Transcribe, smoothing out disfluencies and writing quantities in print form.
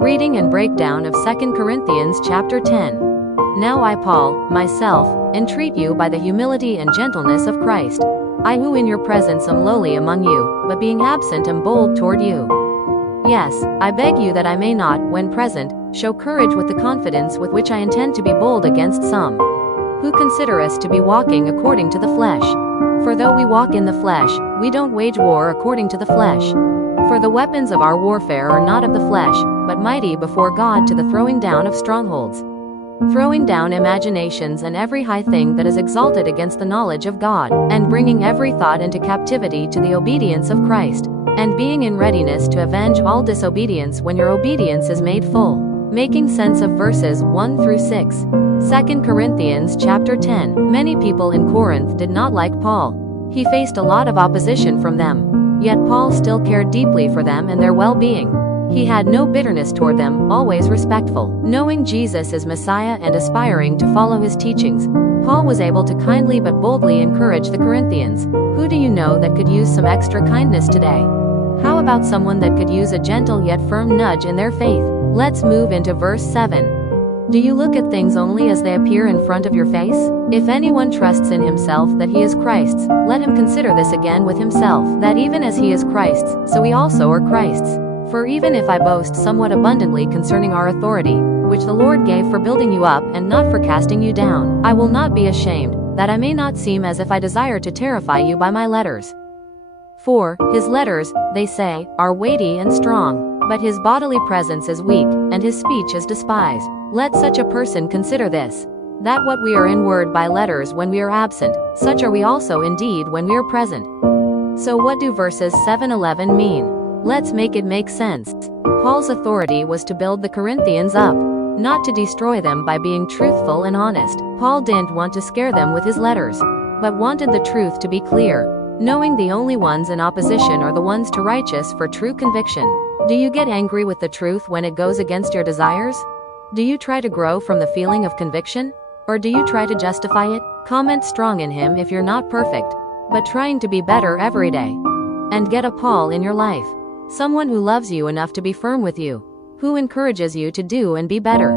Reading and breakdown of 2 Corinthians chapter 10. Now I, Paul, myself, entreat you by the humility and gentleness of Christ. I who in your presence am lowly among you, but being absent am bold toward you. Yes, I beg you that I may not, when present, show courage with the confidence with which I intend to be bold against some, who consider us to be walking according to the flesh. For though we walk in the flesh, we don't wage war according to the flesh. For the weapons of our warfare are not of the flesh, but mighty before God to the throwing down of strongholds, throwing down imaginations and every high thing that is exalted against the knowledge of God, and bringing every thought into captivity to the obedience of Christ, and being in readiness to avenge all disobedience when your obedience is made full. Making sense of verses 1 through 6. 2 Corinthians chapter 10. Many people in Corinth did not like Paul. He faced a lot of opposition from them. Yet Paul still cared deeply for them and their well-being. He had no bitterness toward them, always respectful. Knowing Jesus as Messiah and aspiring to follow his teachings, Paul was able to kindly but boldly encourage the Corinthians. Who do you know that could use some extra kindness today? How about someone that could use a gentle yet firm nudge in their faith? Let's move into verse 7. Do you look at things only as they appear in front of your face? If anyone trusts in himself that he is Christ's, let him consider this again with himself, that even as he is Christ's, so we also are Christ's. For even if I boast somewhat abundantly concerning our authority, which the Lord gave for building you up and not for casting you down, I will not be ashamed, that I may not seem as if I desire to terrify you by my letters. For his letters, they say, are weighty and strong, but his bodily presence is weak, and his speech is despised. Let such a person consider this, that what we are in word by letters when we are absent, such are we also indeed when we are present. So what do verses 7-11 mean? Let's make it make sense. Paul's authority was to build the Corinthians up, not to destroy them by being truthful and honest. Paul didn't want to scare them with his letters, but wanted the truth to be clear, knowing the only ones in opposition are the ones to righteous for true conviction. Do you get angry with the truth when it goes against your desires? Do you try to grow from the feeling of conviction? Or do you try to justify it? Comment strong in him if you're not perfect, but trying to be better every day. And get a Paul in your life. Someone who loves you enough to be firm with you, who encourages you to do and be better.